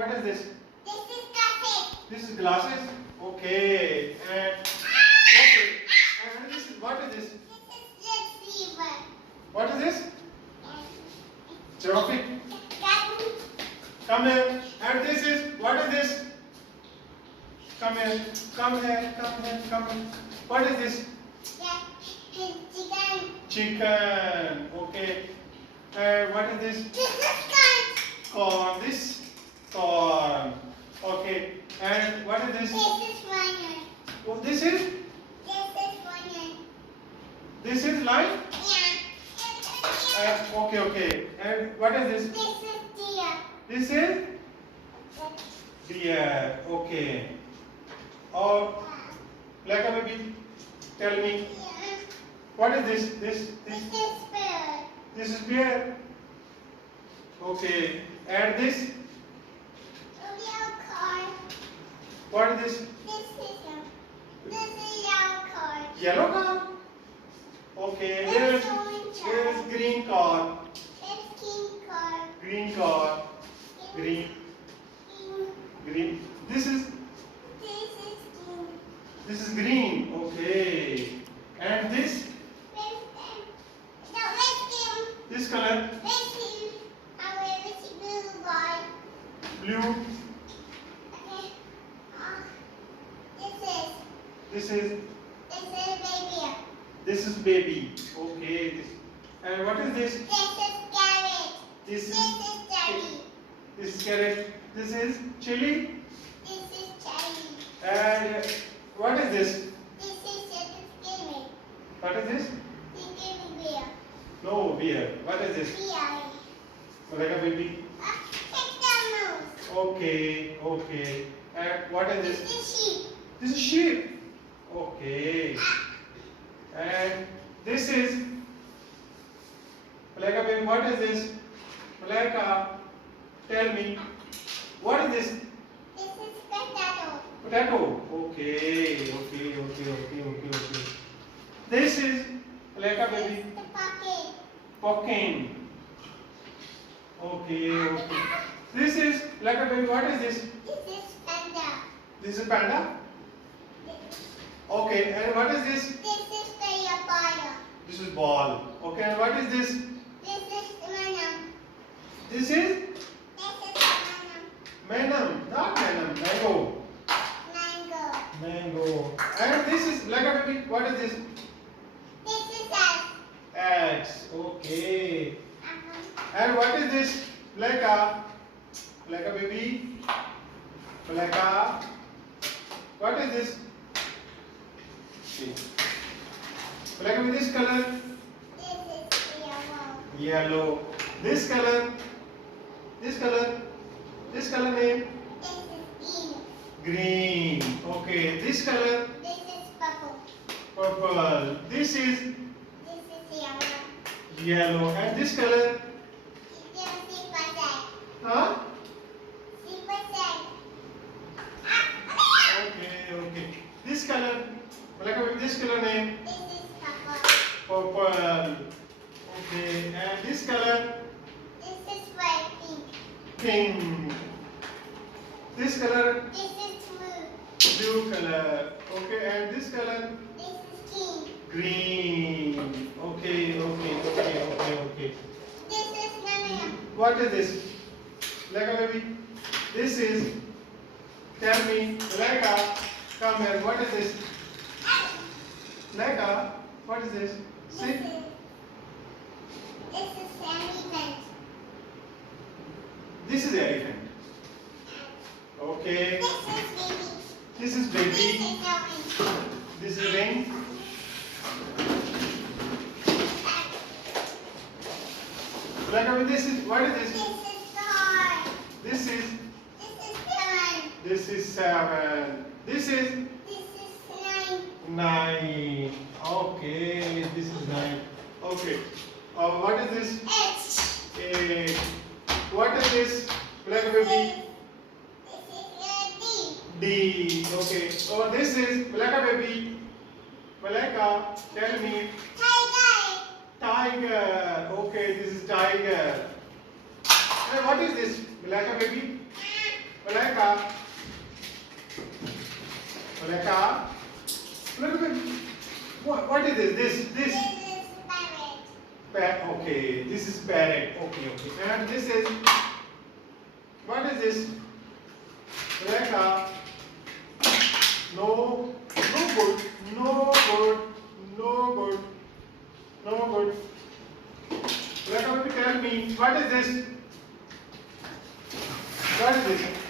What is this? This is glasses. This is glasses. Okay. And okay. And this is what is this? This is receiver. What is this? Giraffe. That Come here. And this is what is this? Come here. Come here. Come here. Come here. What is this? is chicken. Chicken. Okay. And what is this? This is corn. Corn. This corn. Okay. And what is this? This is onion. Oh, this is? This is onion. This is like? Yeah. Okay, okay. And what is this? This is deer. This is? Deer. Okay. Or, like a baby, tell me, Yeah. what is this? This This is bird. This is bear. Okay. And this? Yellow car. What is this? This is yellow car. Yellow car? Okay. This Here is green car. It's king car. Green car. Green. Green. This is King. This is green. Okay. And this? This color? Blue. This is This is baby. Okay. This. And what is this? This is This is carrot. This is chili. And what is this? What is this? No, beer. What is this? Like a baby. Okay, okay. And what is this? This is sheep. Okay. And this is like a baby. What is this? Like a. Tell me. What is this? Potato. Okay, okay, okay, okay, okay, okay. This is like a baby. Pumpkin. Okay, okay. This is like a baby. What is this? This is panda. Okay, and what is this? This is ball. Okay, and what is this? This is manum, not manum, mango. Mango. And this is like a baby. What is this? Eggs. Okay. And what is this? Like a baby. Like a. What is this? See. Like a baby. This color. Yellow. This color. This color. This color name. Green. Okay. This color. Purple. This is yellow. And this color. Huh? Okay. Okay. This color. Like a baby. This color name. Purple. Okay. And this color. Pink. This color. Blue color. Okay. And this color. Green. Okay, okay, okay, okay, okay. What is this? Like a baby. This is. Tell me. Like a. Come here. What is this? Like a. What is this? See? This is elephant. Okay. This is baby. This is ring. Like I mean, this is what is this? This is This is 7. This is 9. Okay, this is 9. Okay. What is this? 8. What is this? Black baby. D. Okay. Oh, this is black baby. Malaka, tell me. Tiger. Okay, this is tiger. And what is this? Black baby. Rebecca. Rebecca. Look at me. What is this? This. This is parrot. Okay, this is parrot. Okay. And this is, what is this? Rebecca. No good. Rebecca, tell me, what is this? What is this?